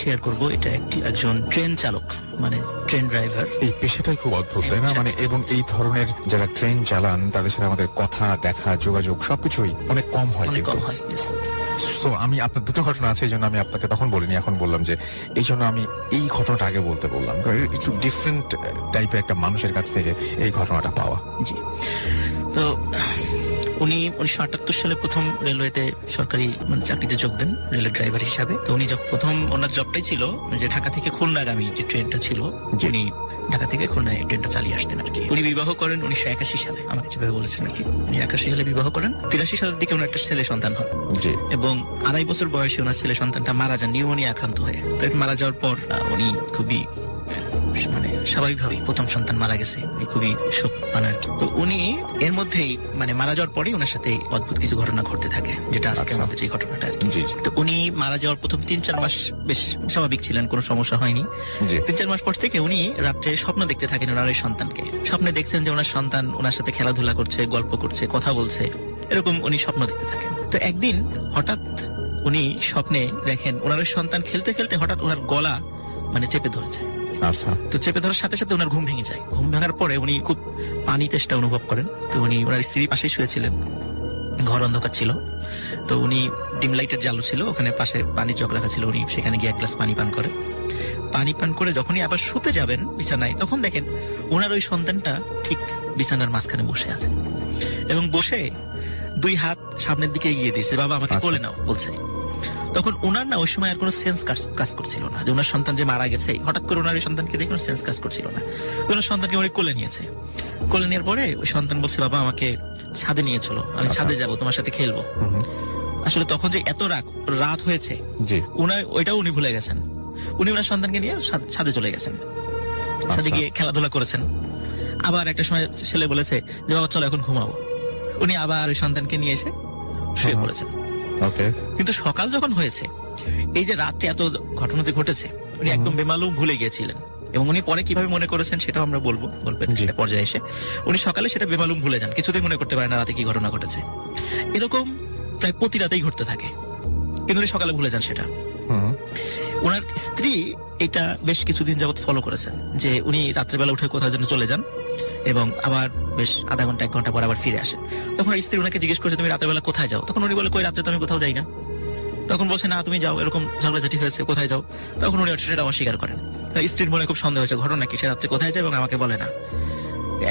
Share করব, এটা একজন ট্রেন চালক, মানে ট্রেন ড্রাইভার। এই পেশাটাই খুব অদ্ভুত, তাই না? মানে এবং এই ধরনের যারা ট্রেন চালান তাদের সাথে আমাদের কথা, দেখা, যোগাযোগ সবকিছুই অনেক কম হয়। তো আমি আপনার দুটো ঘটনা আছে, এই জন্য আমি আপনাকে তখন বলিনি, এখন বললাম যে এই জন্য আমি এই ঘটনাটা আগে বলতে বললাম, কারণ একটু ডিফারেন্ট টাইপের একটা মানুষের কাছ থেকে এই ঘটনাটা পাওয়া। জি, তো উনি 1978 সালে প্রথম রেলওয়েতে সরকারি চাকরিতে যোগ দেন রেলের ড্রাইভার হিসাবে। তো উনি যখন প্রথম ওনার জবটাই ছিল যে ঢাকা থেকে খুলনাগামী যে ট্রেনটা ছিল, উনি ঢাকা থেকে খুলনায় ট্রেনটা চালিয়ে আসতেন আর কি। উনি বিবাহ করেন 1981 সালে, আমাকে যেভাবে বলেছেন আর কি। উনি 81 সালে বিবাহ করেন, 83 সালের দিকে ওনার একটা ছেলে সন্তান হয় এবং 2.5 বছর বয়সে ওনার ছেলে সন্তানটা মারা যান নিউমোনিয়া আক্রান্ত হয়ে। তো মারা যাওয়ার পর উনি খুবই স্বাভাবিকভাবেই প্রথম সন্তান মারা গেছে, উনি খুবই শোক পান। তো উনি এর মধ্যেই মারা যাওয়ার পরেই ওনার সাথে অদ্ভুত কিছু ঘটনা ঘটতে থাকে, যেটা আজকের মধ্যে যে ঘটনাটা আর কি। তো উনি মারা যাওয়ার প্রথম 3-4 মাস বেশ স্বাভাবিক ছিলেন, কোনো সমস্যা হয়নি। 3-4 মাস পর থেকে উনি রাত্রে স্বপ্ন দেখতে থাকেন ওনার ওই সন্তানকে। স্বপ্নে দেখছেন যে ওনার সন্তান ওনার সাথে খেলাধুলা করছে, গল্প করছে, কথা বলছে, এরকম উনি স্বপ্ন দেখতে থাকেন। তো একদিন হঠাৎ উনি স্বপ্নে দেখেন ওনার ওই সন্তান খেলতে খেলতে হঠাৎ ওনার গলা চেপে ধরেছে। আচ্ছা, তো চেপে ধরার সাথে সাথে ওনার ঘুম ভেঙে যায়। ঘুম ভাঙার পরে উনি খুব পানি তেষ্টা অনুভব করেন। তো উনি ওনার স্ত্রী পাশে শুয়েছিলেন, ঘর অন্ধকার ছিল। তো উনি ডিম লাইটের জালু ছিল, ওখানে পাশে পানির জগ রাখা ছিল, উনি সেখানে গিয়ে 1 গ্লাস পানি পান করে। পানি পান করে যখনই আবার শুতে যাবেন বিছানায়, তখন দেখেন ওনার ওই সন্তানটা ঠিক বিছানার মাঝখানে বসে আছে এবং বসে 2 হাত সামনের দিকে এগিয়ে দিয়েছে, বাবা আমাকে কোলে নাও বলছে। তখন ওনার না ওই সময় আর কোনো সেন্স কাজ করছিল না যে ওনার সন্তান যে মারা গেছে। হঠাৎ করে ওনার ওই সন্তানকে দেখে কোনো সেন্স কাজ করছিল না। ওনার সন্তানকে উনি কোলে নিয়েছে। কোলে নেওয়ার পরে ওই সন্তান বলছে, বাবা আমাকে ছাদে নিয়ে চলো, আমি ছাদে যাবো, তোমার সাথে খেলবো। আসলে তখন যে এত রাত হয়েছে ওইটাও উনি ভুলে গেছেন। উনি ওনার সন্তানকে নিয়ে ছাদে চলে গেছেন, ছাদে গিয়ে খেলাধুলা করেছেন। আবার একটা সময় ছেলে বলেছে যে বাবা চলো এখন ঘুমাবো। উনি আবার ওই সন্তানকে নিয়ে এসে শুয়ে পড়েছেন। কিন্তু সকাল যখন হয়েছে, এই যে রাত্রে এত ঘটনাটি ঘটেছে, উনি একদম বেমালুম ভুলে গিয়েছিলেন। এবং উনি পরে কিভাবে মনে করেছেন সেটাও আমরা বলবো গল্পের পর্যায়ে এসে। উনি সকালে সেটা বেমালুম ভুলে যান, কিছুতেই মনে করতে পারেন না রাতে কি ঘটনা ঘটেছে। এরকম প্রায় প্রতি রাতেই ঘটতে থাকে, কিন্তু উনি সকালে ভুলে যান সেটা। ওনার স্ত্রী এটা বেশ কিছুদিন যাবৎ ফলো করেছেন, যে উনি রাত্রেবেলা উঠে কোথাও যেন চলে যান এবং আবার বেশ আধা ঘন্টা 1 ঘন্টা পর আবার ফিরে আসেন। তখন স্ত্রী ওনাকে জিজ্ঞেস করছে, তুমি রাতের কোথায় যাও? তখন উনি বলে, কই রাত্রে তো আমি কোথাও যাই না। তখন বলছে, না তুমি যাও, এরকম ঝগড়াঝাটি হয়েছে, কোথায় যাও? তখন উনি সেটা অস্বীকার করেন। স্ত্রীর মনে খুব সন্দেহ হয়েছে, ঘটনা কি, সে রাত্রে কোথায় যায় এবং আমাকে বলে না।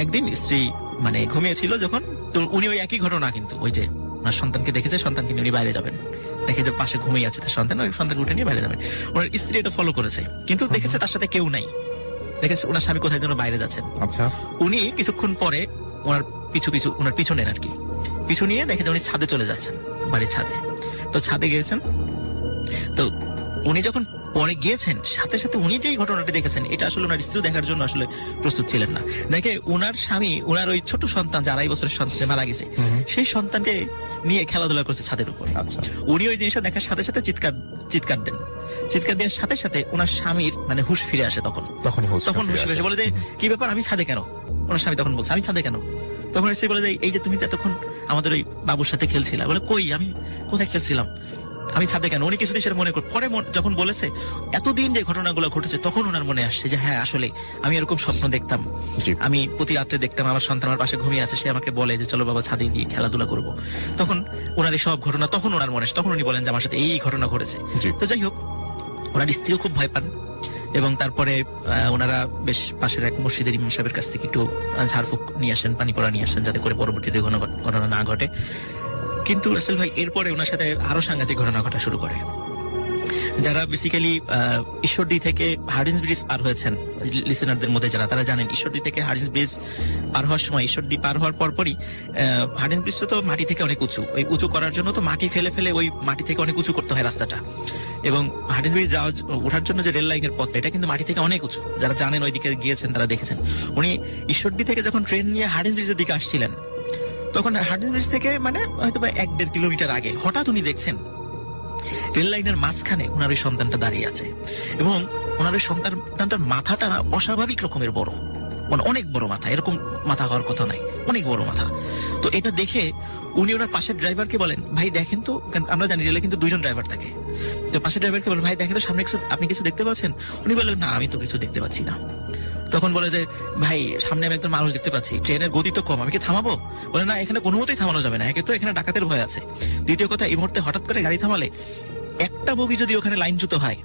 একদিন স্ত্রী ঘুমিয়েছিল যখন, তো উনি ওই একই ঘটনা, কিন্তু ওই যে ওনার সন্তানকে দেখেছে, সন্তানকে নিয়ে উনি বাইরে যাবেন, দেখে যে পাশে ঘুমিয়ে আছে তার সন্তান, ওই সন্তানকে উঠে নিয়ে বাইরে যাবেন। ওনার স্ত্রী এটা ফলো করেছে, কিন্তু দেখেছে তার সাথে কেউ নাই, দেখেছে ওনার স্বামী কোথায় যেন বাইরে যাচ্ছেন। আচ্ছা, উনি কিছুক্ষণ পরে ওনার পিছু নেন আর কি, পিছু নিয়ে দেখে যে উনি ছাদে চলে যাচ্ছেন, বাড়ির ছাদে। তো ছাদে গিয়েছেন, তো উনি যখন পরে গিয়েছেন, সাথে সাথে উনি যেই ঘটনাটি দেখেছেন, এটা আসলে ওনার স্ত্রী দেখার জন্য আসলে প্রস্তুত ছিলেন না। দেখে ওনার স্বামী ওনার ওই ছোট সন্তান, যে 2.5 বছরের সন্তান মারা গেছে, সেই সন্তানকে নিয়ে খেলাধুলা করছে ছাদের উপরে। উনি ওই জিনিসটা দেখার সাথে সাথে চিৎকার দেন। চিৎকার দেওয়ার সাথে সাথে ওনার স্বামীর হুঁশ ফিরে আসে। তখন হুঁশ ফিরে আসে, বলে যে কি ব্যাপার, আমি ছাদে কেন? ওনার স্বামী তখন বলছে, আমি ছাদে কেন? তখন সে বলে যে, এই যে তুমি এতক্ষণ আমাদের ওই বাবুর সাথে খেলছিলা। বলে, কই, আমি কোথায় খেলছিলাম, আমি ছাদে কেন? উনি কিছুদিন সেটা মনে করে, পরে যখন বলেছে এতদিন যে ঘটনাগুলো ঘটেছে, তখন ওনার মনে আসছে যে হ্যাঁ, আসলে আমি এরকম স্বপ্ন দেখতাম, আমি প্রতি রাত্রে দেখতাম আমার সন্তান আমার পাশে ঘুমিয়ে আছে, সে আমাকে বলে যে চলো বাবা ছাদে গিয়ে খেলাধুলা করবো। তখন ওনার এই সব ঘটনা তখন ওনার মনে আসে, তখন উনি বলেন যে আমার সাথে এই ঘটনা ঘটেছে। তো যাই হোক, ওনার স্ত্রীও খুব ভয় পান এবং তারপরে ওনারা বেশ পাশের এক মসজিদের ইমাম সাহেবের কাছ থেকে একটু ঝাড়ফুঁক নিয়ে আসেন, পানি পড়া নিয়ে আসেন, যাতে করে পরবর্তীতে ঘটনা না ঘটে। কিন্তু রাসেল ভাই এরপরে ওনার সাথে আরো সাংঘাতিক ঘটনা ঘটা শুরু করে। যারা বেসিক্যালি ঈশ্বরদী থেকে হার্ডিন্স ব্রিজ পার হয়েছেন, লিসেনারদের মধ্যে যারা, তারা জানেন ঈশ্বরদী থেকে হার্ডিন্স ব্রিজ পার হওয়ার সময়, ঈশ্বরদী পার হওয়ার পরপরই হার্ডিন্স ব্রিজ তো মাটি থেকে অনেক উঁচু, ওই উঁচু করার জন্য তো মাটি ফেলে ফেলে ওই মাটি থেকে অনেক উঁচু করতে হয় রাস্তাটা। এবং হার্ডিন্স ব্রিজ ওঠার জন্য যে রেল লাইনের পথ, এটা কিন্তু মাটি থেকে অনেক উঁচু। যারা জানেন, ওই দিকে গিয়েছেন, তারা দেখেছেন। উনি ঈশ্বরদী থেকে যখন ট্রেন নিয়ে হার্ডিন্স ব্রিজের দিকে আসছিলেন, তখন হার্ডিন্স ব্রিজ থেকে হয়তো 1-1.5 কিলোমিটার আগে হঠাৎ উনি দেখছেন রেল লাইনের মাঝখানে ওনার ওই সন্তানটা দাঁড়িয়ে আছে এবং ওনার ওই সন্তানটার মাথাটা অস্বাভাবিক রকমের বড়, অনেক বড় মাথা, এরকম মাথা হওয়ার কথা নাই। অনেক বড় মাথা। তো এটা দেখে উনি ওনার পাশের ড্রাইভারকে বলেন, ভাই দেখেন তো, আমরা জানি রেলে কিন্তু 2জন ড্রাইভার থাকে, তো পাশের ড্রাইভারকে বলেন, ভাই দেখেন তো সামনে আপনি কিছু দেখতে পাচ্ছেন? উনি বলেন, না আমি তো কিছু দেখতে পাচ্ছি না। তখন বলে যে, ভাই সামনে আমি একজন মানুষ দেখতে পাচ্ছি, ট্রেনের গতি তো কম, আমি কি থামাবো? বলে, না এখানে কোনো মতেই থামানো যাবে না, একে তো এখানে ডাকাতের ভয় আছে, দ্বিতীয় কথা এই মুহূর্তে হঠাৎ করে গাড়ি থামালে একটা বগি যদি ওখানে লাইনচ্যুত হয়,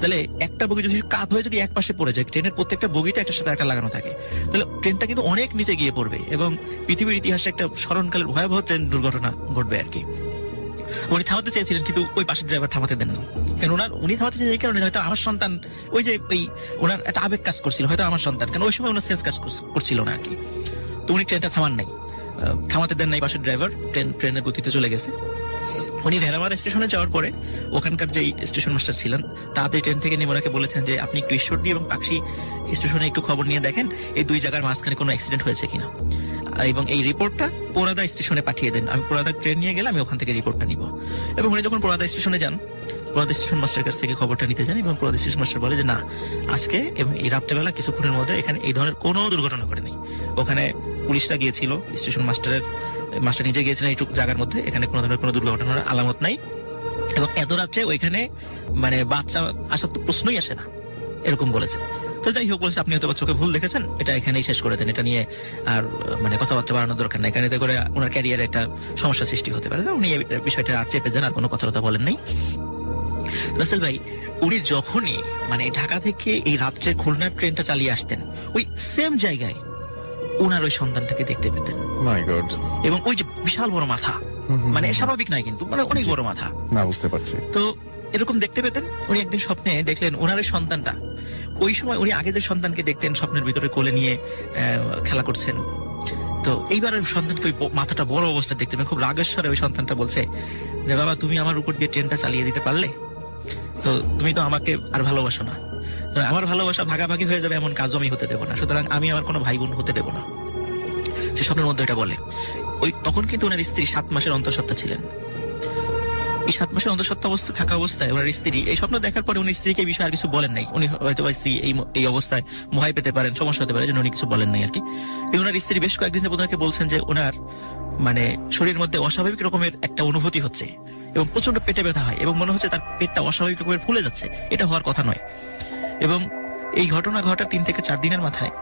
তাহলে একটা বগি যদি কাত হয়ে যদি এক পাশে পড়ে যায়, ট্রেনের প্রত্যেকটা বগিতে একটার সাথে একটা লাগানো থাকে, তাহলে ট্রেনটা কিন্তু অনেক নিচে গিয়ে পড়বে এবং পৃথিবীর ইতিহাসে একটা স্মরণকালের ভয়াবহ ট্রেন দুর্ঘটনা ঘটবে আর কি। উনি থামাতে চেয়েছিলেন কিন্তু ওই পাশের ড্রাইভার থামাতে দেন না। কেন উনি থামাতে চেয়েছেন এই কারণে, হয়তো আমার সন্তান, ওই যে ওই ওনার একটা আবেগ কাজ করছিল, হয়তো আমার সন্তান, কারণ ওই সময় ওনার সেন্স কাজ করছিল না আর কি। তো উনি ট্রেনটা থামান নাই, থামাতে দেন নাই পাশের ড্রাইভার, ট্রেনের গতিতে চলে গেছে। উনি ভেড়ামারা স্টেশনে যাওয়ার পরে ওখানকার যে স্টেশন মাস্টার ছিলেন তাড়াতাড়ি ট্রেন থেকে নেমে ওনাকে বলেছেন যে আপনি একটু ঈশ্বরদী এবং পাকশি স্টেশনে একটু খবর নিয়ে দেখেন এই 2 জায়গার মাঝখানে কোনো অ্যাক্সিডেন্ট হয়েছে কিনা, এবং এই রিপোর্টটা পোড়াদা স্টেশনে পাঠিয়ে দেন, আমি পোড়াদা ট্রেন নিয়ে গেলে আমি ওখান থেকে রিপোর্টটা নিব। এবং উনি যখন পোড়াদা স্টেশনে যান, পোড়াদা স্টেশন মাস্টারের কাছ থেকে খবরটা নিতে যান, এবং পোড়াদা স্টেশন মাস্টার বলে যে না, আজকে এবং এই রাত্রেবেলা কিছুক্ষণের মধ্যে এখানে এই ধরনের কোনো দুর্ঘটনা ঘটেনি। ওখানে পুলিশরা গিয়েছিল, স্টেশন মাস্টার নিজে গিয়েছিলেন এইটুক জায়গার মধ্যে, এখানে কোনো ধরনের কোনো দুর্ঘটনার আলামত নাই, এবং এত রাত্রে ওইখানে মানে বাচ্চা আসার তো প্রশ্নই আসে না, এরকম বলেছে। তো যাই হোক, বলেছে আপনি হয়তো চোখে ভুল দেখেছেন, এটা এখানেই শেষ করে দেন, এটা নিয়ে আর মানে কথাবার্তা বাড়ানোর দরকার নাই, এখানে করে ওনার ক্যারিয়ারে একটা সমস্যা সৃষ্টি হতে পারে। উনি এই বিষয়টা আর চেপে যান, আর কোনো কথাবার্তা বলেন নাই। রাসেল ভাই, উনি যখনই মানে ঢাকা থেকে এই রাত্রে খুলনার ট্রেনটা চালিয়ে আসতেন, ওই সেম জায়গায় ওনার ওই সন্তানটাকে দেখতে পেতেন। মাই গড। এবং ওই যে বিশাল বড় মাথা, মানে স্বাভাবিক নাই কিন্তু, মানে অনেক বড় মাথা। না, বুঝতে পারছি। তো এরকম দেখতে পেতেন। উনি একদিন স্বপ্নে দেখলেন ওনার ওই সন্তানটা, ওই সময় উনি আগে যে সন্তানকে দেখতেন স্বপ্নের ভিতরে কোলে নিয়ে খেলা করছেন, তো এইবার ওই সন্তানকে ওই মাথাটা বড় অবস্থা দেখতে পেলেন। খুব রাগেশ্বরে ওই সন্তানটা বলছে যে, বাবা তুমি আমার উপর দিয়ে ট্রেনটা চালিয়ে দিতে পারলে, তো তুমি তো আমাকে আর ভালোবাসো না, আমার ভালোবাসা ভাগাভাগি হয়ে যাবে এমন কাজও আমি হতে দেবো না, সুতরাং আমি আমার কোনো ভাই বোন হতে দেবো না। সে স্বপ্নের মধ্যে এটা বলে। ওই তখন কিন্তু ওনার স্ত্রী 7 মাসের অন্তঃসত্ত্বা ছিলেন। এই 7 মাসের অন্তঃসত্ত্বা অবস্থা থাকা অবস্থায় ওনার স্ত্রী এই স্বপ্ন দেখার পরে উনি স্ত্রীকে এই বিষয়ে আর কিছু বলেন নাই। উনি হয়তো বা স্ত্রী এই অবস্থায় ভয় পেতে পারেন, সমস্যা হতে পারে, জন্য উনি কিছু বলেন নাই আর কি। ওনার স্ত্রী বেশ কয়েকদিন ধরে ওনাকে বলছেন যে ওনার মানে শরীরের মধ্যে অস্বাভাবিক রকমের একটা অনুভূতি হচ্ছে এবং প্রচন্ড পেটে ব্যথা হয় এবং মনে হচ্ছে তার পেটটা অস্বাভাবিক রকমের ফুলে যাচ্ছে, এটা হওয়ার কথা নয়। এবং এই ঘটনা ঘটার 3 থেকে 4 দিনের মাথায়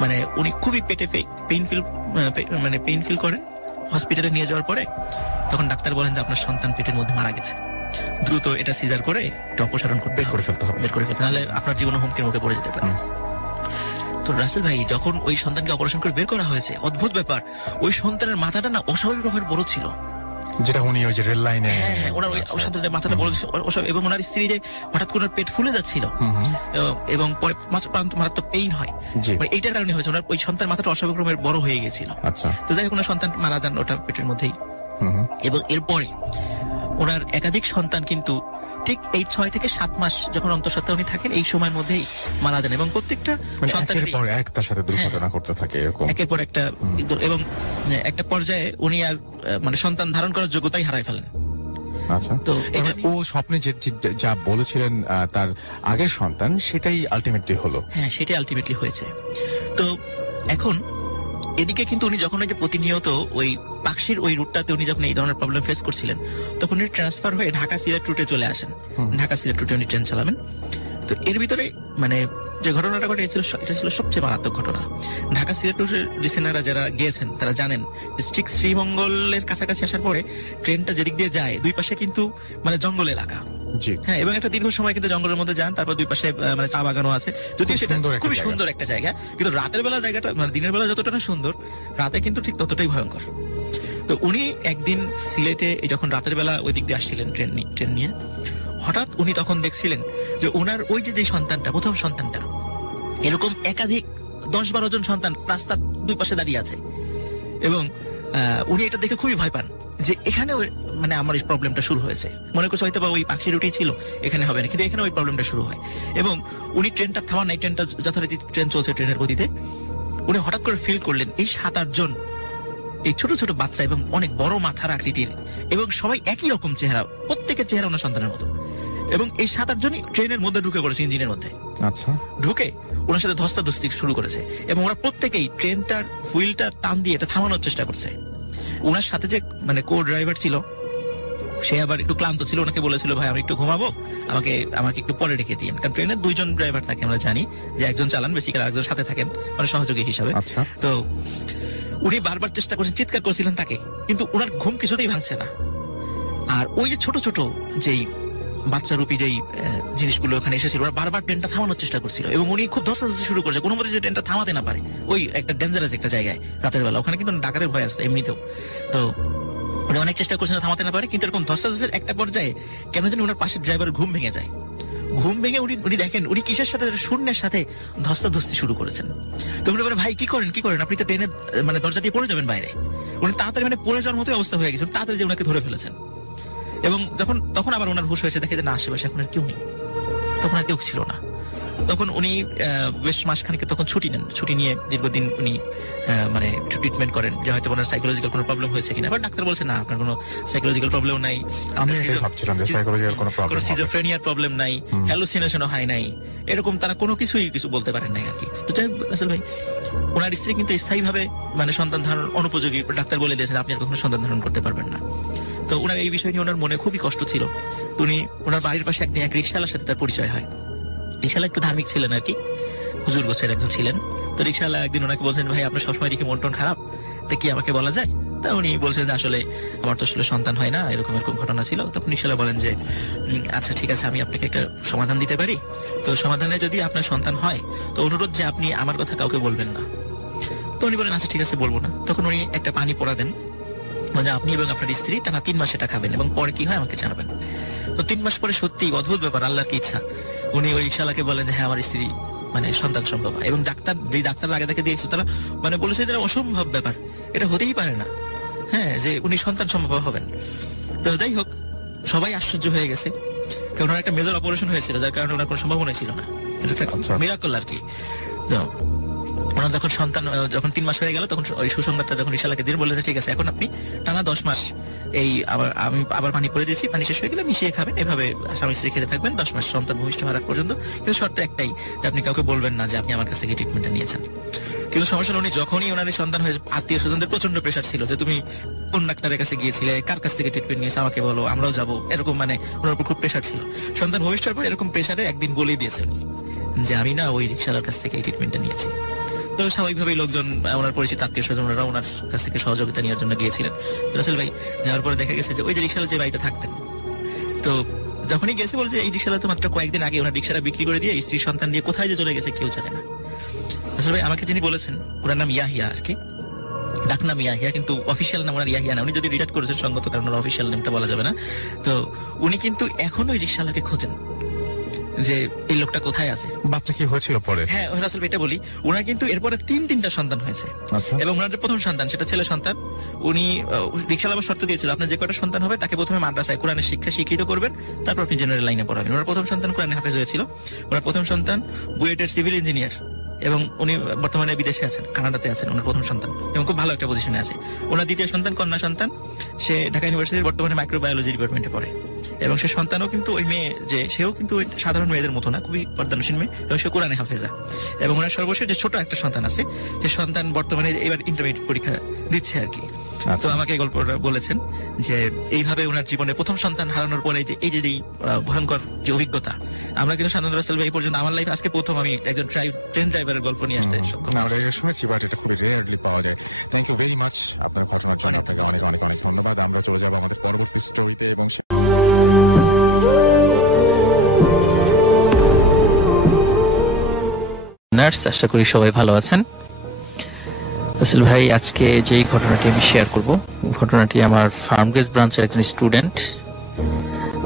মানে উনি খুবই পেটে পেইন ফিল করেন। হসপিটালে নিয়ে যাওয়ার পরে তখন ডাক্তার বলেন যে আপনার সন্তান পেটের মধ্যে মারা গেছে, দ্রুত এটা সিজার করে এটা অপসারণ করতে বের করে ফেলতে হবে, নাহলে আপনার জীবন হুমকির মুখে পড়ে যেতে পারে। তো রাসেল ভাই, যখন ওই সন্তানকে অপারেশন করে বের করা হয়েছে, অদ্ভুত ব্যাপার, ওই সন্তানের মাথাটা না অস্বাভাবিক রকমের বড় ছিল, যেটা উনি ওই যে রেল লাইনে, ওনার ওই সন্তানের মাথাটা বড় ছিল, এবং ওনার স্ত্রী যে হঠাৎ করে পেট ফুলে যাচ্ছিল এবং পরে মারাত্মক পেইন হয়, মানে এইটার কারণে হয়েছে ওনার ওই সন্তান মাথাটা অস্বাভাবিক রকমের বড় হয়ে গেছিল। তো যাই হোক, ওনার সন্তান মারা যান ওটা পেটের মধ্যেই। এবং এরপরে ওনার একাধিক সন্তান কিন্তু ঠিক এই 6 থেকে 7 মাস যখন অন্তঃসত্ত্বা উনি থাকেন এই সময়ের মধ্যেই মারা যান, এবং প্রত্যেকটা সন্তানের পর একটার সাথে দুর্ঘটনা করতে থাকে এরকম একের পর একটা, এবং একটা পর্যায়ে উনি আর মানে সন্তান ধারণ করার যোগ্যতাই হারায় ফেলেন। আচ্ছা, তো ও স্বপ্নে যা বলেছিলেন তার আগের সন্তান, সেটাই আলটিমেটলি হলো। হ্যাঁ, সেটাই আলটিমেটলি হয়েছে। তো এখন এদিকে কিন্তু উনি যখন ওই যে প্রতিনিয়ত ওই পাকশির ওই রুটটাতে উনি যখন এই ধরনের প্রবলেম ফেস করছিলেন, তখন উনি ট্রান্সফার হয়ে ঢাকা সিলেট রুটে চলে আসেন। ঢাকা সিলেট রুটে উনি ট্রেন চালাবেন। তো এর ভিতরে মানে যে ঘটনাটা ঘটেছিল এটা ছিল সবচেয়ে মারাত্মক ঘটনা। ঢাকা সিলেট রুটের লিসেনাররা যারা গিয়েছেন তারা জানেন, ঠিক শ্রীমঙ্গলের কাছাকাছি আসার পরে ট্রেনটা যেদিক দিয়ে যায় 2 পাশে কিন্তু মানে জঙ্গল এলাকা। হ্যাঁ, এবং একটা দীর্ঘ সময় কিন্তু জঙ্গলের মধ্যে যান, তারপর 2 পাশে মানে চা বাগানও আছে, যদিও সেটা খুবই সুন্দর একটা জায়গা, কিন্তু রাতের বেলা জায়গাটা মানে দিনের বেলা যতটা না সুন্দর, রাতে কিন্তু ঠিক ততটাই ভয়ঙ্কর। তো উনি একদিন সিলেটে যখন রাতের বেলা ওই দিক দিয়ে আসছিলেন ট্রেন নিয়ে, হঠাৎ উনি তখন দেখছিলেন যে ওনার ওই যে সন্তানটা, প্রথম সন্তানটা, এরকম একাধিক 10-12 জন সন্তান রাস্তার 2 পাশে দাঁড়িয়ে আছে, এবং উনি এটা দেখে খুবই ভয় পান যে এখানে মানে আমার এই প্রবলেমটা শুরু হয়েছে। মনে করছে হয়তো বা ওই পাখি রুটি ছিল, এখানে হবে না, কিন্তু এখানে ওই প্রবলেমটা শুরু হয়। এবং উনি ট্রেনটা থামান নাই, ট্রেনটা যথারীতি ট্রেন চলছে ট্রেনের গতিতে, উনি হঠাৎ করে ফিল করলেন এই 7-8 জন এই ছোট ছোট বাচ্চা এবং অনেক বড় মাথার আকৃতির, এবং সবাই একই রকম চেহারা, প্রত্যেকের চেহারা ওনার সন্তানের মতো, এবং এই 7-8 জনই ট্রেনের মধ্যে ঢুকে পড়েছে, ইঞ্জিনের মধ্যে। আচ্ছা, ঢুকে ওনার সাথে ধস্তাধস্তি শুরু করেছে এবং ওরা প্রত্যেকেই ট্রেনটার হুইলটা টান দিয়ে এটা থামানোর চেষ্টা করছে। ওনার সাথে যে মানে কো ড্রাইভার ছিল সে আবার একটু ক্লান্ত ছিল, ওনাকে বলেছিল ভাই আমি একটু ঘুমাবো, আমাকে একটু পরে ডেকে দিন, কারণ ট্রেনের 2 জন ড্রাইভার থাকে, আমরা জানি যে একজন চালান বেসিক্যালি আরেকজন সাথে থাকেন মানে সহযোগী হিসাবে। আচ্ছা, তো উনি বারবার চেষ্টা করছেন, চিৎকার করছিলেন তাকে, কিন্তু ওনার ঘুম কিছুতেই ভাঙছে না। আর ওই যে ছোট ছোট যেই বাচ্চা রূপী যেই জিনিসগুলো ওখানে এসেছিল ওরা বারবার ট্রেনটা থামানোর চেষ্টা করছিল এবং উনি খুব ধস্তাধস্তি শুরু করেছে কোনো মতে যে ট্রেনটা থামাতে না পারে। ওই একটা ডেঞ্জারাস একটা জায়গায় রাতের বেলা, ওখানে কিন্তু ডাকাতের ভয় আছে এমনিতেও। তো উনি অনেক চেষ্টা করছেন থামাতে না পারে, কিন্তু এরকম ধস্তাধস্তির একটা পর্যায়ে কেন জানি ওনার পাশের ড্রাইভার ঘুম ভেঙে যায়। ঘুম ভেঙে উনি দেখেন উনি কিসের সাথে, শূন্যের সাথে ধস্তাধস্তি শুরু করেছেন। তো উনি বলে ভাই কি করেন আপনি তো ট্রেনে মানে দরজা দিয়ে পড়ে যাবেন বাইরে। উনি তাড়াতাড়ি মানে পড়ে যাওয়ার মতো অবস্থা হয়ে গেছে, তাড়াতাড়ি যে ওনাকে ধরে ফেলেছেন। এবং তখন আবার ওনার হুঁশ হয়েছে, দেখে যে না আশেপাশে এখন আর কেউ নেই, তখন আর কেউ ছিল না। তখন উনি বেশ মাসখানেক তখন ছুটি নেন, ছুটি নিয়ে দীর্ঘদিন উনি মানে ট্রিটমেন্ট করেন যে হয়তো ওনার সাইকোলজিক্যাল কোনো প্রবলেম হয়েছে কিনা। আবার ডাক্তার বলছে না আপনার কোনো সাইকোলজিক্যাল প্রবলেম নাই, আমি এটাই ভাবছিলাম যে সাইকোলজিক্যাল কোনো প্রবলেম হবে, সিজোফ্রেনিয়ার প্রবলেম নাই, হ্যালুসিনেশনও হয় নাই, এরকম তারা কোনো কিছু বলতে পারেন নাই আর কি। তো যাই রাসেল ভাই, ওনার স্ত্রী কিন্তু স্থায়ীভাবে মানে সন্তান ধারণ অনুপযোগী, ডাক্তার বলে দিয়েছেন আপনি আর কখনো সন্তান ধারণ করতে পারবেন না। তো ওনার এই বিষয় নিয়ে ওনার মনে খুবই কষ্ট ছিল। উনি ওনার বাড়ির পাশে একদিন এক রিক্সাওয়ালার সাথে তার পরিচয় হয়। রিক্সাওয়ালা একটু ধার্মিক ছিলেন আর কি, হুজুর গোছের একজন ছিলেন। তো রিক্সাওয়ালা একদিন ওনাকে বলছেন ভাই আপনার সবসময় দেখি মন টন খারাপ, তা কি আমাকে বলা যায়? তা উনি বলছেন যে আসলে আমার তো আসলে সন্তান হয় না, এরকম ঘটনা ছিল। তখন রিক্সাওয়ালা বলেন যে আচ্ছা ঠিক আছে, আমি আপনাকে একটা সমাধান দিতে পারি। তো সমাধানে যদি আপনার সন্তান হয় তো অনুরোধ যে আপনি আমার কথা কাউকে বলবেন না। তো উনি বলেন আচ্ছা ঠিক আছে বলবো না। তখন উনি একটা পানি পড়া দেন, মানে আপনি এবং আপনার স্ত্রী টানা 3 মাস এটা খাবেন এবং পরে কি হয় আমাকে জানাবেন। তো 3 মাস পরে সত্যি অদ্ভুত ব্যাপার, আল্লাহর কি ইচ্ছা, উনি ওই রিক্সাওয়ালাকে বলেন যে হ্যাঁ আমার স্ত্রী মানে সন্তান সম্ভব। এবং ডাক্তার আগে থেকে দিয়েছে তারা মানে বলেছে এটা অসম্ভব ব্যাপার, এটা হতেই পারে না, হ্যাঁ যে উনি সন্তান সম্ভব হবেন। তো যাই হোক সবাই আশ্চর্য হয়ে গেছে, কারণ ওনার একটা মেজর অপারেশন হয়েছিল যার কারণে ওনার কোনো সম্ভাবনা ছিল না, এটা মিরাকল আর কি। তো ওনার যখন 3 মাস হয়ে গেল তখন ওই সুসংবাদটা যখন রিক্সাওয়ালাকে দিয়ে বলেছে ঠিক আছে এখন আপনি টানা 10 মাস এই আমি আবার পানি পরে দিয়েছি, পানি শেষ হয়ে গেলে মিশিয়ে খাবেন, এভাবে স্বামী স্ত্রী খেতে থাকবেন 10 মাস সন্তান ভূমিষ্ঠ হওয়ার পর্যন্ত। কিন্তু শর্ত একটাই যে আপনি কাউকে বলবেন না যে আপনি আমার কাছ থেকে ট্রিটমেন্টটা নিয়েছেন। কিন্তু সমস্যা উনি যখনই ওনার সন্তান হয়েছে আত্মীয় স্বজনদের প্রচন্ড প্রেশার ছিল যে তুমি কোন ডাক্তারের কাছে গিয়েছিলে, কার কাছ থেকে ট্রিটমেন্ট নিয়েছে আমাকে বলো, আমরাও যাবো, এরকম মানে ওনার উপর খুব প্রেশার ছিল। সন্তান ভূমিষ্ঠ হওয়ার পর এরকম প্রেশারে একদিন বলেই দিয়েছেন যে আমি না ওই রিক্সাওয়ালার কাছ থেকে এই ট্রিটমেন্টটা নিয়েছি। তো স্বাভাবিকভাবেই লোকজন ওনার পরিচিত আত্মীয় স্বজনরা ওনার কাছ থেকে সহযোগিতা নেওয়ার জন্য গিয়েছিলেন। রাসেল ভাই যাওয়ার পরে দেখা গেছে যে ওই যে রিক্সাওয়ালা যে বাড়িতে থাকতেন, তো যখনই গেছে বলছে এই রিক্সাওয়ালা তো মাত্র কয়েকদিন আগে ওনার রিক্সাটা বিক্রি করে দিয়ে স্ত্রী সন্তান নিয়ে কোথায় যে চলে গেছে কেউ জানে না। রাসেল ভাই আমাকে যিনি বলেছেন ওনার নাম ইয়াহিয়া আর কি, ডাকনাম ইয়াহিয়া, কিন্তু অফিসিয়াল নাম ওনার ইয়াহিয়া না, উনি যদি রিটায়ার করেছেন সঙ্গত কারণ ওনার অফিসিয়াল নামটা বলা যাবে না। তো উনি কিন্তু এখনো ওই রিক্সাওয়ালাকে খোঁজেন যে এই লোকটা কোথায় আছে। বাচ্চা কি হয়েছিল পরে? হ্যাঁ রাসেল এটা বলি, ওনার কিন্তু এরপরে 3টা সন্তান হয়েছে। আচ্ছা। এবং ওনার যে প্রথম সন্তান সেটা ছেলে সন্তান, উনি রিক্সাওয়ালা শর্ত দিয়েছিল আপনার যে কয়টা সন্তান হবে তাকে প্রথমে মাদ্রাসায় কোরআনের শিক্ষা শিক্ষিত করবেন, তারপর আপনি জেনারেল লাইনে পড়াবেন। ওনার প্রথম সন্তান কোরআনে হাফেজ হয়েছিল। ওনার প্রথম সন্তান বুয়েটের সিভিল ইঞ্জিনিয়ার এবং উনি বর্তমানে বিদেশে আছেন, কানাডাতে আছেন ওনার প্রথম সন্তান এবং খুব ভালো একটা পজিশনে আছে। ওনার দ্বিতীয় সন্তান কন্যা সন্তান, সে ঢাকা ইউনিভার্সিটির বর্তমানে মাইক্রোবায়োলজি ডিপার্টমেন্টে পড়ে এবং সে সন্তানও কিন্তু ওই মেয়ে যে সেও কিন্তু ওই সাধারণ মেয়েদের মতো না, খুবই পর্দানসীন মেয়ে এবং সে কোরআনে হাফেজা। এবং ওনার সর্বশেষ যে ছোট একটা সন্তান আছে সে সন্তান বর্তমানে এবার ইন্টারমিডিয়েট পরীক্ষা দিচ্ছে আর কি। তো আমাকে এই গল্পটা বলেছেন যে এইভাবে ওনার জীবনে প্রথম সন্তান হারানোর পরে যে এই যে ভয়ঙ্কর যে অভিজ্ঞতা, আমরা কিন্তু সাধারণত রাসেল ভাই এই পর্যন্ত আমার লাইফে আজকে প্রথম আমি একজন ট্রেন ড্রাইভারের গল্প নিয়ে আসতে সক্ষম হয়েছি। আমরা শুনেছি বাট এটা খুবই রেয়ারলি পাওয়া যায়। থ্যাংক ইউ ভেরি মাচ আপনার ঘটনার জন্য, আপনাকে অনেক অনেক অনেক ধন্যবাদ। আমরা চলে যাবো আমাদের পরবর্তী স্টোরিতে এবং আশা করি সবাই ভালো আছেন। রাসেল ভাই আজকে যেই ঘটনাটি আমি শেয়ার করব, ঘটনাটি আমার ফার্মগেজ ব্রাঞ্চের একজন স্টুডেন্ট,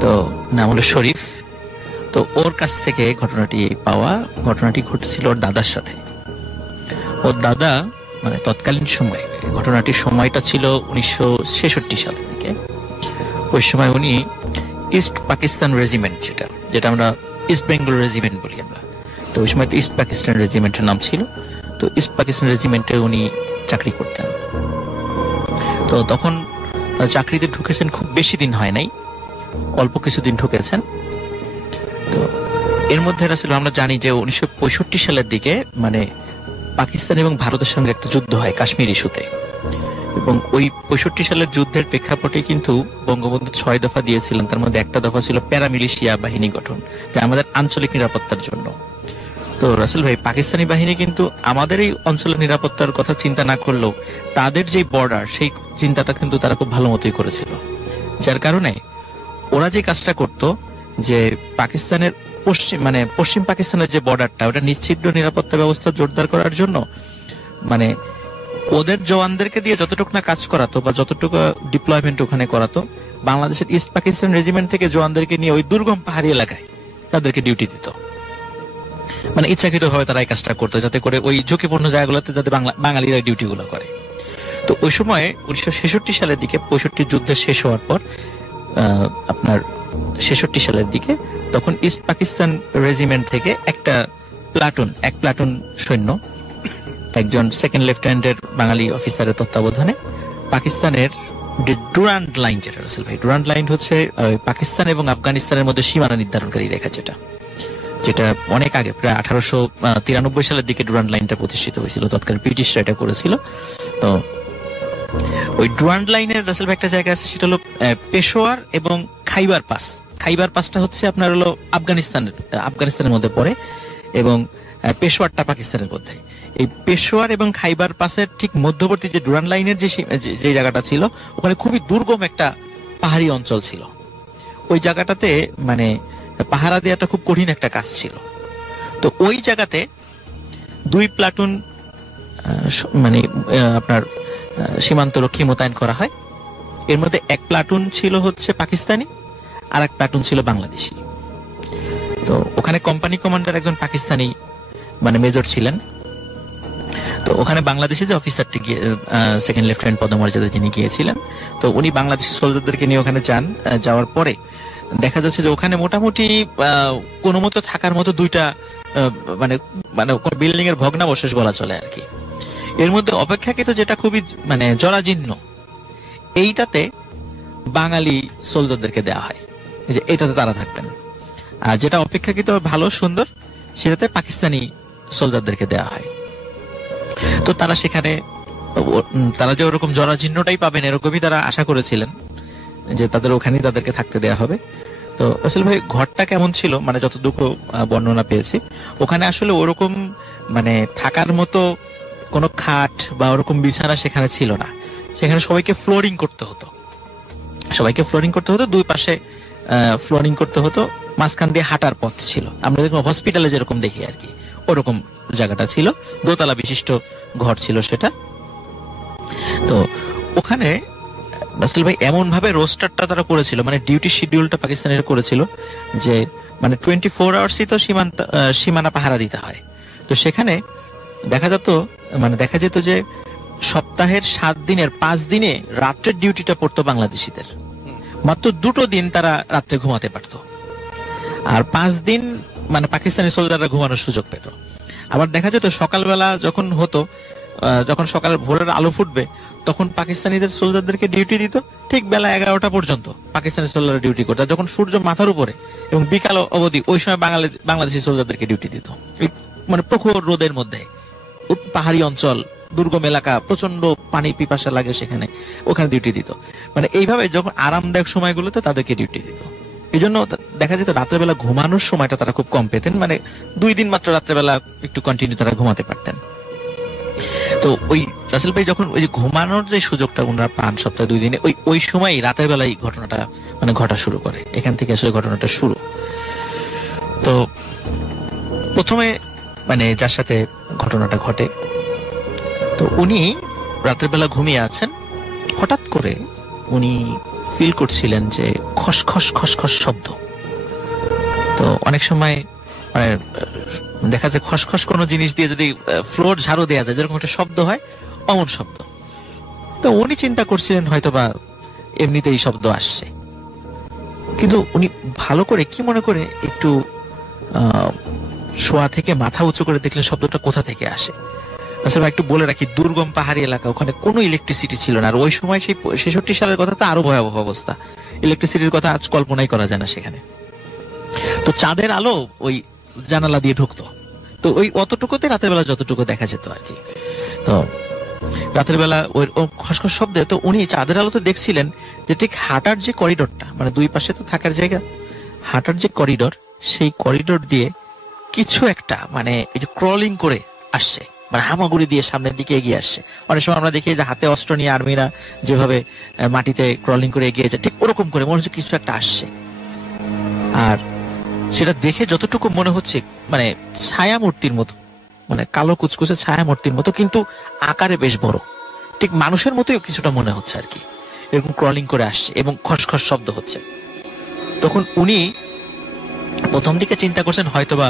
তো নাম হলো শরীফ। তো ওর কাছ থেকে ঘটনাটি ঘটেছিল ওর দাদার সাথে। ওর দাদা মানে তৎকালীন সময়ে, ঘটনাটির সময়টা ছিল 1966 সালের দিকে। ওই সময় উনি ইস্ট পাকিস্তান রেজিমেন্ট, যেটা আমরা ইস্ট বেঙ্গল রেজিমেন্ট বলি আমরা, তো ওই সময় ইস্ট পাকিস্তান রেজিমেন্টের নাম ছিল। তো ইস্ট পাকিস্তান রেজিমেন্টে উনি চাকরি করতেন। তো তখন চাকরিতে ঢুকেছেন, খুব বেশি দিন হয় নাই, অল্প কিছুদিন ঢুকেছেন। তো এর মধ্যে রাসেল আমরা জানি যে 1965 সালের দিকে মানে পাকিস্তান এবং ভারতের সঙ্গে একটা যুদ্ধ হয় কাশ্মীর ইস্যুতে, এবং ওই 65 সালের যুদ্ধের প্রেক্ষাপটে কিন্তু বঙ্গবন্ধু 6 দফা দিয়েছিলেন। তার মধ্যে একটা দফা ছিল প্যারামিলিশিয়া বাহিনী গঠন, যা আমাদের আঞ্চলিক নিরাপত্তার জন্য। তো রাসেল ভাই, পাকিস্তানি বাহিনী কিন্তু আমাদের এই অঞ্চলের নিরাপত্তার কথা চিন্তা না করলেও তাদের যে বর্ডার সেই চিন্তাটা কিন্তু তারা খুব ভালো মতোই করেছিল। যার কারণে ওরা যে কাজটা করতো যে পাকিস্তানের পশ্চিম পাকিস্তানের যে বর্ডারটা ওটা নিশ্চিদ্র নিরাপত্তা ব্যবস্থা জোরদার করার জন্য মানে ওদের জওয়ানদেরকে দিয়ে যতটুকু না কাজ করাতো বা যতটুকু ডিপ্লয়মেন্ট ওখানে করাতো, বাংলাদেশের ইস্ট পাকিস্তান রেজিমেন্ট থেকে জওয়ানদেরকে নিয়ে ওই দুর্গম পাহাড়ি এলাকায় তাদেরকে ডিউটি দিত। মানে ইচ্ছাকৃত ভাবে তারা এই কাজটা করতো যাতে করে ওই ঝুঁকিপূর্ণ জায়গাগুলোতে যাতে বাঙালিরা ডিউটি গুলো করে। তো ওই সময় 1966 সালের দিকে 65 যুদ্ধের শেষ হওয়ার পর আপনার 66 সালের দিকে তখন ইস্ট পাকিস্তান রেজিমেন্ট থেকে এক প্লাটুন সৈন্য একজন সেকেন্ড লেফটেন্যান্টের বাঙালি অফিসারের তত্ত্বাবধানে পাকিস্তানের ডুরান্ড লাইন, যেটা রাসেল ভাই ডুরান্ড লাইন হচ্ছে পাকিস্তান এবং আফগানিস্তানের মধ্যে সীমানা নির্ধারণকারী রেখা, যেটা অনেক আগে প্রায় 1893 সালের দিকে ডুরান্ড লাইনটা প্রতিষ্ঠিত হয়েছিল। তৎকালীন ব্রিটিশরা এটা করেছিল। তো ওই ডুরান্ড লাইনের রাসেল ভাই একটা জায়গা আছে, সেটা হলো পেশোয়ার এবং খাইবার পাস। খাইবার পাসটা হচ্ছে আপনার হলো আফগানিস্তানের মধ্যে পড়ে এবং পেশোয়ারটা পাকিস্তানের মধ্যে। এই পেশোয়ার এবং খাইবার পাসের ঠিক মধ্যবর্তী যে ডুরান্ড লাইনের যে জায়গাটা ছিল, ওখানে খুবই দুর্গম একটা পাহাড়ি অঞ্চল ছিল। ওই জায়গাটাতে মানে পাহারা দেওয়াটা খুব কঠিন একটা কাজ ছিল। তো ওই জায়গাতে 2 প্লাটুন মানে আপনার সীমান্ত রক্ষী মোতায়েন করা হয়। এর মধ্যে 1 প্লাটুন ছিল হচ্ছে পাকিস্তানি আর 1 প্লাটুন ছিল বাংলাদেশি। তো ওখানে কোম্পানি কমান্ডার একজন পাকিস্তানি মানে মেজর ছিলেন। তো ওখানে বাংলাদেশি যে অফিসারটি সেকেন্ড লেফটেন্যান্ট পদমর্যাদা যিনি গিয়েছিলেন, তো উনি বাংলাদেশি সোলজারদেরকে নিয়ে ওখানে যাওয়ার পরে দেখা যাচ্ছে যে ওখানে মোটামুটি কোনো মতো থাকার মতো 2টা মানে বিল্ডিং এর ভগ্নাবশেষ বলা চলে আর কি। এর মধ্যে অপেক্ষাকৃত যেটা খুবই মানে জরাজীর্ণ, এইটাতে বাঙালি সোলজারদেরকে দেওয়া হয় যে এটাতে তারা থাকবেন। আর যেটা অপেক্ষাকৃত ভালো সুন্দর, সেটাতে পাকিস্তানি সোলজারদেরকে দেওয়া হয়। তো তারা সেখানে তারা যে ওরকম জরাজীর্ণটাই পাবেন এরকমই তারা আশা করেছিলেন যে তাদের ওখানেই তাদেরকে থাকতে দেওয়া হবে। তো আসলে ভাই ঘরটা কেমন ছিল, মানে যতটুকু বর্ণনা পেয়েছি ওখানে আসলে ওরকম মানে থাকার মতো কোনো খাট বা ওরকম বিছানা সেখানে ছিল না। সেখানে সবাইকে ফ্লোরিং করতে হতো, 2 পাশে ফ্লোরিং করতে হতো, মাঝখান দিয়ে হাঁটার পথ ছিল। আমরা হসপিটালে যেরকম দেখি আর কি, ওরকম জায়গাটা ছিল। 2 তলা বিশিষ্ট ঘর ছিল সেটা। তো ওখানে রাসেল ভাই এমন ভাবে রোস্টারটা তারা করেছিল, মানে ডিউটি শিডিউলটা পাকিস্তানিরা করেছিল যে মানে 24 আওয়ার্সই তো সীমানা পাহারা দিতে হয়। তো সেখানে দেখা যেত যে সপ্তাহের 7 দিনের 5 দিনে রাত্রের ডিউটিটা পড়তো বাংলাদেশিদের। মাত্র 2টো দিন তারা রাত্রে ঘুমাতে পারতো, আর 5 দিন মানে পাকিস্তানি সোলজাররা ঘুমানোর সুযোগ পেত। আবার দেখা যেত সকালবেলা যখন সকালের ভোরের আলো ফুটবে তখন পাকিস্তানিদের সোলজারদেরকে ডিউটি দিত ঠিক বেলা 11টা পর্যন্ত পাকিস্তানি সোলজাররা ডিউটি করতো। যখন সূর্য মাথার উপরে এবং বিকাল অবধি ওই সময় বাংলাদেশি সোলজারদেরকে ডিউটি দিত। মানে প্রখর রোদের মধ্যে, পাহাড়ি অঞ্চল, দুর্গম এলাকা, প্রচন্ড পানি পিপাসা লাগে সেখানে, ওখানে ডিউটি দিত। মানে এইভাবে যখন আরামদায়ক সময়গুলোতে তাদেরকে ডিউটি দিত। এই জন্য দেখা যেত রাত্রেবেলা ঘুমানোর সময়টা তারা খুব কম পেতেন, মানে 2 দিন মাত্র রাত্রেবেলা একটু কন্টিনিউ তারা ঘুমাতে পারতেন। তো ওই রাসেল ভাই যখন ওই যে ঘুমানোর যে সুযোগটা ওনারা পান সপ্তাহে 2 দিনে, ওই সময় রাতের বেলায় ঘটনাটা মানে ঘটা শুরু করে। এখান থেকে আসলে ঘটনাটা শুরু। তো প্রথমে মানে যার সাথে ঘটনাটা ঘটে, তো উনি রাতের বেলা ঘুমিয়ে আছেন, হঠাৎ করে উনি ফিল করছিলেন যে খসখস খসখস শব্দ। তো অনেক সময় মানে দেখা যায় খসখস কোনো জিনিস দিয়ে যদি ফ্লোর ঝাড়ু দেওয়া যায় যেরকম একটা শব্দ হয়, অমন শব্দ। তো উনি চিন্তা করছিলেন হয়তোবা এমনিতেই শব্দ আসছে, কিন্তু উনি ভালো করে কি মনে করে একটু শোয়া থেকে মাথা উঁচু করে দেখলেন শব্দটা কোথা থেকে আসে। আসলে একটু বলে রাখি, দুর্গম পাহাড়ি এলাকা, ওখানে কোনো ইলেকট্রিসিটি ছিল না। আর ওই সময় সেই 66 সালের কথা তো আরো ভয়াবহ অবস্থা, ইলেকট্রিসিটির কথা আজ কল্পনাই করা যায় না সেখানে। তো চাঁদের আলো ওই জানালা দিয়ে ঢুকতো। তো ওই অতটুকুতে রাতের বেলা যতটুকু দেখা যেত আর কি। তো রাতের বেলা ওই খসখস শব্দে তো উনি চাঁদের আলোতে দেখছিলেন যে ঠিক হাঁটার যে করিডোরটা, মানে দুই পাশে তো থাকার জায়গা, হাঁটার যে করিডোর, সেই করিডোর দিয়ে কিছু একটা মানে এই যে ক্রলিং করে আসছে, মানে হামাগুড়ি দিয়ে সামনের দিকে এগিয়ে আসছে। অনেক সময় আমরা দেখি যে হাতে অস্ত্র নিয়ে আর্মিরা যেভাবে মাটিতে ক্রলিং করে এগিয়ে যায়, ঠিক ওরকম করে মনে হচ্ছে কিছু একটা আসছে। আর সেটা দেখে যতটুকু মনে হচ্ছে মানে ছায়া মূর্তির মতো, মানে কালো কুচকুচে ছায়া মূর্তির মতো, কিন্তু আকারে বেশ বড়, ঠিক মানুষের মতোই কিছুটা মনে হচ্ছে আর কি। এরকম ক্রলিং করে আসছে এবং খসখস শব্দ হচ্ছে। তখন উনি প্রথম দিকে চিন্তা করছেন হয়তোবা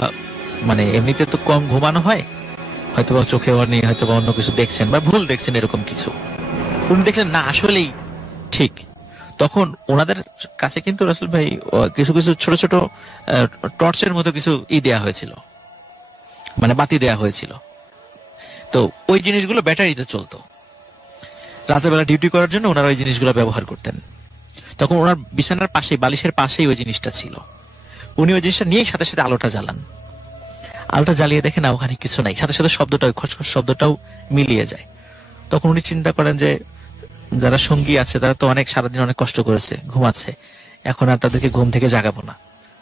মানে এমনিতে তো কম ঘুমানো হয়, হয়তোবা চোখে নেই, হয়তোবা অন্য কিছু দেখছেন বা ভুল দেখছেন এরকম কিছু। উনি দেখলেন না, আসলেই ঠিক। তখন ওনাদের কাছে কিন্তু রাসেল ভাই কিছু কিছু ছোট ছোট টর্চের মতো কিছু দেয়া হয়েছিল, মানে বাতি দেয়া হয়েছিল। তো ওই জিনিসগুলো ব্যাটারিতে চলতো। রাতের বেলা ডিউটি করার জন্য ওনারা ওই জিনিসগুলো ব্যবহার করতেন। তখন ওনার বিছানার পাশেই, বালিশের পাশেই ওই জিনিসটা ছিল। উনি ওই জিনিসটা নিয়ে সাথে সাথে আলোটা জ্বালান। আলোটা জ্বালিয়ে দেখে না ওখানে কিছু নাই, সাথে সাথে শব্দটা, ওই খসখস শব্দটাও মিলিয়ে যায়। তখন উনি চিন্তা করেন যে যারা সঙ্গী আছে তারা তো অনেক সারাদিন অনেক কষ্ট করেছে, ঘুমাচ্ছে, এখন আর তাদেরকে ঘুম থেকে জাগাবো না,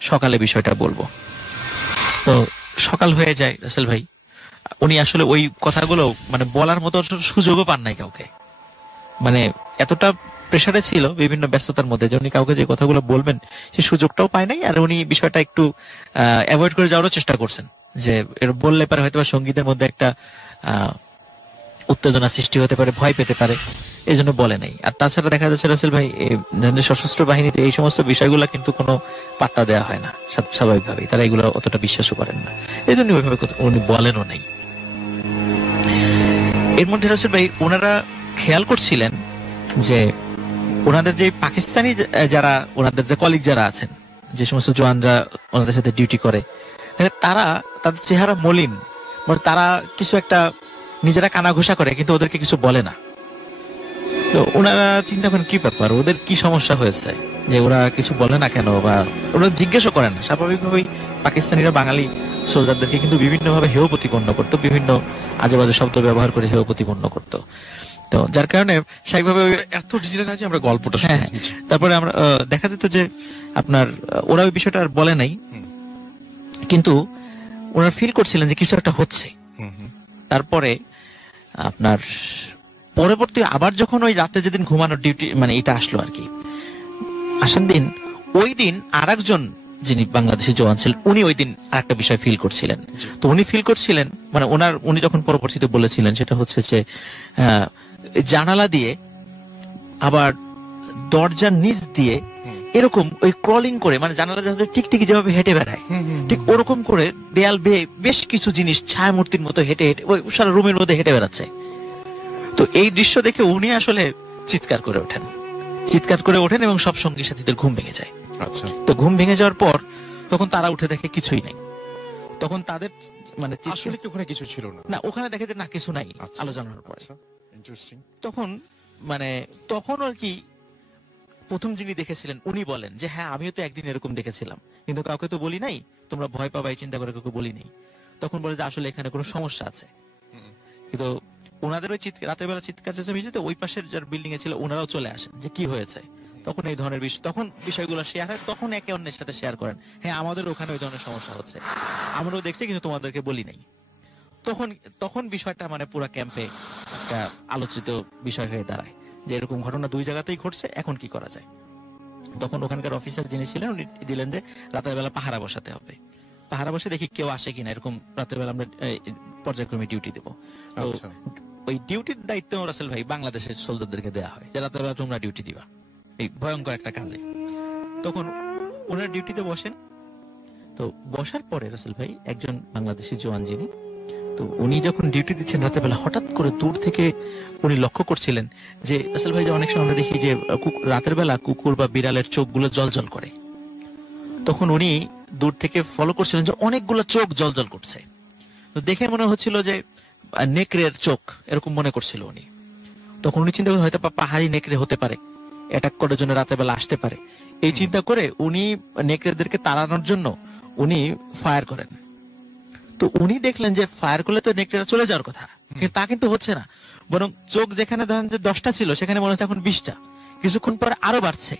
সকালে বিষয়টা বলবো। তো সকাল হয়ে যায় রাসেল ভাই। উনি আসলে ওই কথাগুলো মানে বলার মতো সুযোগও পান নাই কাউকে, মানে এতটা প্রেসারে ছিল বিভিন্ন ব্যস্ততার মধ্যে যে উনি কাউকে যে কথাগুলো বলবেন সেই সুযোগটাও পায় নাই। আর উনি বিষয়টা একটু অ্যাভয়েড করে যাওয়ারও চেষ্টা করছেন, যে এর বললে পারে হয়তো সঙ্গীতের মধ্যে একটা উত্তেজনা সৃষ্টি হতে পারে, ভয় পেতে পারে, এই জন্য বলে নাই। আর তাছাড়া দেখা যাচ্ছে রাসেল ভাই সশস্ত্র বাহিনীতে এই সমস্ত বিষয়গুলো কিন্তু কোনো পাত্তা দেওয়া হয় না স্বাভাবিকভাবেই, তারা এগুলো অতটা বিশ্বাসও করেন না, এই জন্য ওইভাবে উনি বলেনও নাই। এর মধ্যে রাসেল ভাই ওনারা খেয়াল করছিলেন যে ওনাদের যে পাকিস্তানি যারা, ওনাদের যে কলিগ যারা আছেন, যে সমস্ত জওয়ানরা ওনাদের সাথে ডিউটি করে, তারা তাদের চেহারা মলিন, মানে তারা কিছু একটা নিজেরা কানা ঘোষা করে কিন্তু ওদেরকে কিছু বলে না। তো ওনারা চিন্তা করেন কি ব্যাপার, ওদের কি সমস্যা হয়েছে যে ওরা কিছু বলে না কেন, বা ওরা জিজ্ঞাসা করেন না। স্বাভাবিকভাবেই পাকিস্তানিরা বাঙালি সোলজারদেরকে কিন্তু বিভিন্নভাবে হেয় প্রতিপন্ন করতো, বিভিন্ন আজেবাজে শব্দ ব্যবহার করে হেয় প্রতিপন্ন করতো। তো যার কারণে স্বাভাবিকভাবে এত ডিটেইল আছে আমরা গল্পটা শুনছি। তারপরে আমরা দেখা যেত যে আপনার ওরা ওই বিষয়টা আর বলে নাই, কিন্তু ওনারা ফিল করছিলেন যে কিছু একটা হচ্ছে। তারপরে আপনার পরবর্তী আবার যখন ওই রাতে যেদিন ঘুমানোর ডিউটি মানে এটা আসলো আর কি, আসার দিন, ওই দিন আরেকজন যিনি বাংলাদেশি জওয়ান ছিলেন উনি ওই দিন আরেকটা বিষয় ফিল করছিলেন। তো উনি ফিল করছিলেন মানে উনি যখন পরবর্তীতে বলেছিলেন সেটা হচ্ছে যে জানালা দিয়ে আবার দরজার নিচ দিয়ে এরকম ওই ক্রলিং করে, মানে জানালা টিকটিকি যেভাবে হেঁটে বেড়ায় ঠিক ওরকম করে দেয়াল বেয়ে বেশ কিছু জিনিস ছায়া মূর্তির মতো হেঁটে হেঁটে ওই সারা রুমের মধ্যে হেঁটে বেড়াচ্ছে। তো এই দৃশ্য দেখে উনি আসলে চিৎকার করে ওঠেন এবং সব সঙ্গী সাথীদের ঘুম ভেঙে যায়। আচ্ছা। তো ঘুম ভেঙে যাওয়ার পর তখন তারা উঠে দেখে কিছুই নাই। তখন তাদের মানে আসলে কি ওখানে কিছু ছিল না? না, ওখানে দেখে যে না কিছু নাই। আলো জানানোর পরে তখন মানে তখন আর কি প্রথম যিনি দেখেছিলেন উনি বলেন যে হ্যাঁ আমিও তো একদিন এরকম দেখেছিলাম, কিন্তু কাউকে তো বলি নাই, তোমরা ভয় পাবাই চিন্তা করে কাউকে বলি নাই। তখন বলে যে আসলে এখানে কোনো সমস্যা আছে। কিন্তু ওনাদের ওই রাতের বেলা চিৎকার চেঁচামেচিতে ওই পাশের যার বিল্ডিং এ ছিল ওনারাও চলে আসেন যে কি হয়েছে। তখন এই ধরনের বিষয়, তখন বিষয়গুলো শেয়ার হয়, তখন একে অন্যের সাথে শেয়ার করেন, হ্যাঁ আমাদের ওখানে ওই ধরনের সমস্যা হচ্ছে, আমরাও দেখছি কিন্তু তোমাদেরকে বলি নাই। তখন বিষয়টা মানে পুরো ক্যাম্পে একটা আলোচিত বিষয় হয়ে দাঁড়ায় যে এরকম ঘটনা দুই জায়গাতেই ঘটছে, এখন কি করা যায়। তখন ওখানকার অফিসার যিনি ছিলেন উনি দিলেন যে রাতের বেলা পাহারা বসাতে হবে, পাহারা বসে দেখি কেউ আসে কিনা, এরকম রাতের বেলা আমরা পর্যায়ক্রমে ডিউটি দেবো। তো ওই ডিউটির দায়িত্ব রাসেল ভাই বাংলাদেশের সোলজারদেরকে দেওয়া হয় যে রাতের বেলা তোমরা ডিউটি দিবা এই ভয়ঙ্কর একটা কাজে। তখন ওনারা ডিউটিতে বসেন। তো বসার পরে রাসেল ভাই একজন বাংলাদেশি জওয়ান যিনি, তো উনি যখন ডিউটি দিচ্ছেন রাতের বেলা হঠাৎ করে দূর থেকে উনি লক্ষ্য করছিলেন যে রাসেল ভাই যে অনেক সময় আমরা দেখি যে রাতের বেলা কুকুর বা বিড়ালের চোখগুলো জলজল করে, তখন উনি দূর থেকে ফলো করছিলেন যে অনেকগুলো চোখ জলজল করছে। তো দেখে মনে হচ্ছিল যে নেকড়ের চোখ, এরকম মনে করছিল উনি। তখন উনি চিন্তা করেন হয়তো পাহাড়ি নেকড়ে হতে পারে, অ্যাটাক করার জন্য রাতের বেলা আসতে পারে। এই চিন্তা করে উনি নেকড়েদেরকে তাড়ানোর জন্য উনি ফায়ার করেন, তো উনি দেখলেন যে ফায়ার করলে তো নেকড়েরা চলে যাওয়ার কথা, কিন্তু তা কিন্তু হচ্ছে না, বরং চোখ যেখানে ধরেন যে 10টা ছিল সেখানে মনে হচ্ছে এখন 20টা, কিছুক্ষণ পরে আরো বাড়ছে,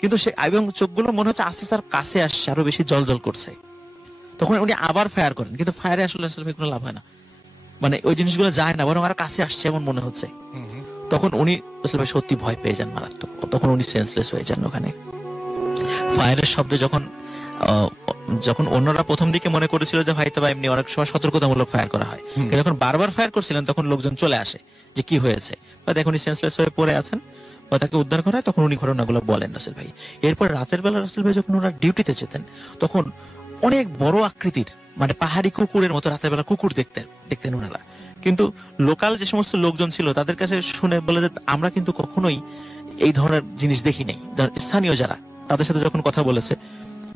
কিন্তু সে এবং চোখগুলো মনে হচ্ছে আস্তে আস্তে কাছে আসছে, আরো বেশি জল করছে। তখন উনি আবার ফায়ার করেন, কিন্তু ফায়ারে আসলে আসলে কোনো লাভ হয় না, মানে ওই জিনিসগুলো যায় না, বরং আরো কাছে আসছে এমন মনে হচ্ছে। তখন উনি আসলে ভাই সত্যি ভয় পেয়ে যান মারাত্মক, তখন উনি সেন্সলেস হয়ে যান ওখানে। ফায়ারের শব্দে যখন অন্যরা প্রথম দিকে মনে করেছিল যে হয়তো বা এমনি অনেক সময় সতর্কতামূলক ফায়ার করা হয়, কিন্তু যখন বারবার ফায়ার করছিলেন তখন লোকজন চলে আসে যে কি হয়েছে, বা দেখুন সেন্সলেস হয়ে পড়ে আছেন, বা তাকে উদ্ধার করা হয়। তখন উনি ঘটনাগুলো বলেন রাসেল ভাই। এরপর রাতের বেলা রাসেল ভাই যখন ওনারা ডিউটিতে যেতেন, তখন অনেক বড় আকৃতির মানে পাহাড়ি কুকুরের মতো রাতের বেলা কুকুর দেখতেন ওনারা। কিন্তু লোকাল যে সমস্ত লোকজন ছিল তাদের কাছে শুনে বলে যে আমরা কিন্তু কখনোই এই ধরনের জিনিস দেখি নাই। স্থানীয় যারা তাদের সাথে যখন কথা বলেছে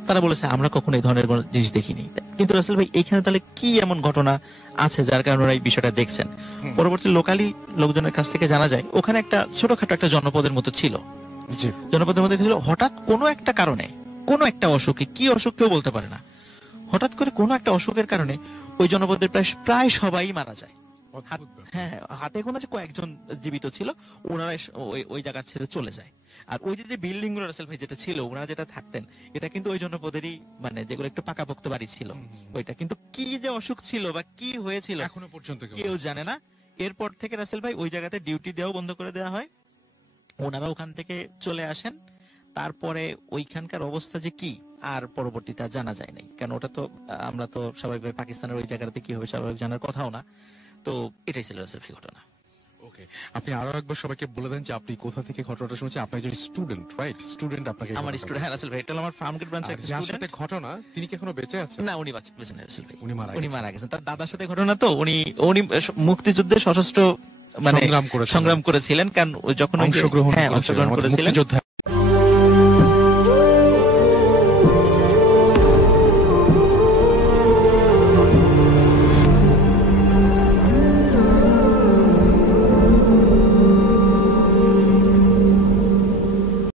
তারা বলেছে আমরা কখনো এই ধরনের কোনো জিনিস দেখিনি। কিন্তু রাসেল ভাই এইখানে তাহলে কি এমন ঘটনা আছে যার কারণে ওরা এই বিষয়টা দেখছেন? পরবর্তী লোকালি লোকজনের কাছ থেকে জানা যায় ওখানে একটা ছোটখাটো একটা জনপদের মতো ছিল। জনপদের মধ্যে ছিল হঠাৎ কোনো একটা কারণে, কোনো একটা অসুখে, কি অসুখ কেউ বলতে পারে না, হঠাৎ করে কোনো একটা অসুখের কারণে ওই জনপদের প্রায় সবাই মারা যায়। হ্যাঁ, হাতে গোনা যে কয়েকজন জীবিত ছিল, ওনারা ওই জায়গা ছেড়ে চলে যায়। আর ওই যে বিল্ডিং গুলো রাসেল ভাই যেটা ছিল, ওনারা যেটা থাকতেন, এটা কিন্তু ওই জনপদেরই মানে যেগুলো একটু পাকাপোক্ত বাড়ি ছিল ওইটা। কিন্তু কি যে অসুখ ছিল বা কি হয়েছিল এখনো পর্যন্ত কেউ জানে না। এরপর থেকে রাসেল ভাই ওই জায়গাতে ডিউটি দেওয়া বন্ধ করে দেওয়া হয়, ওনারা ওখান থেকে চলে আসেন। তারপরে ওইখানকার অবস্থা যে কি আর পরবর্তীতে জানা যায় নাই, কারণ ওটা তো আমরা তো স্বাভাবিকভাবে পাকিস্তানের ওই জায়গাতে কি হবে স্বাভাবিক জানার কথাও না। তো এটাই ছিল রাসেল ভাই ঘটনা। ওকে, আপনি আরো একবার সবাইকে বলে দেন যে আপনি কোথা থেকে ঘটনাটা শুনছেন। আপনি একজন স্টুডেন্ট, রাইট? স্টুডেন্ট আপনাকে আমার স্টুডেন্ট, হ্যাঁ রাসেল ভাই, এটা হলো আমার ফার্মগেট ব্রাঞ্চের একটা যার স্টুডেন্ট। সাথে ঘটনা তিনি কি এখনো বেঁচে আছেন? না, উনি বেঁচে নেই রাসেল ভাই, উনি মারা গেছেন। তার দাদার সাথে ঘটনা, তো উনি মুক্তিযুদ্ধে সশস্ত্র মানে সংগ্রাম সংগ্রাম করেছিলেন, কারণ যখন অংশগ্রহণ করেছিলেন মুক্তিযোদ্ধা